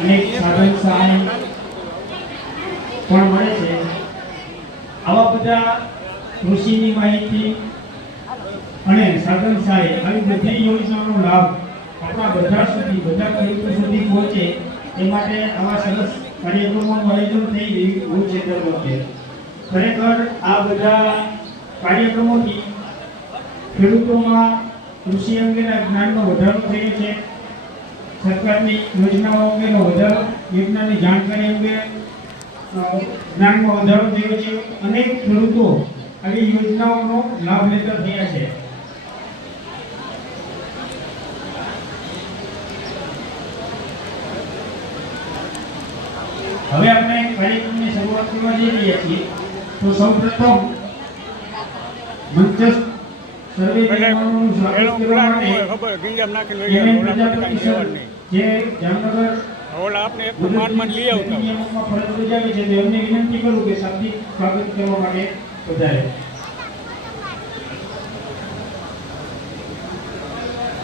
અનેક સાધન સહાય પણ મળે છે। આવા બધા કૃષિની માહિતી અને સાધન સહાય આવી બધી યોજનાનો લાભ આપણા બધા સુધી, બધા ખેડૂતો સુધી પહોંચે એ માટે આવા સરસ કાર્યક્રમોનું આયોજન થઈ રહ્યું છે। દર વખતે ખરેખર આ બધા કાર્યક્રમોથી ખેડૂતોમાં કૃષિ અંગેના જ્ઞાનનો વધારો થયો છે। સરકારની યોજનાઓ અંગેનો વધારો, યોજનાની જાણકારી અંગે જ્ઞાનમાં વધારો થયો છે। અનેક ખેડૂતો આવી યોજનાઓનો લાભ લેતા થયા છે। હવે આપણે કાર્યક્રમની શરૂઆત કરવા જઈ રહ્યા છીએ। તો સૌપ્રથમ મંચસ્થ સર્વે નિયમોનું સ્વાગત કરવા માટે જે જામનગર આપણે માન લઈ આવતા નિયમોમાં ફરજ બજાવી છે તેમને વિનંતી કરું કે શાબ્દિક સ્વાગત કરવા માટે વધારે।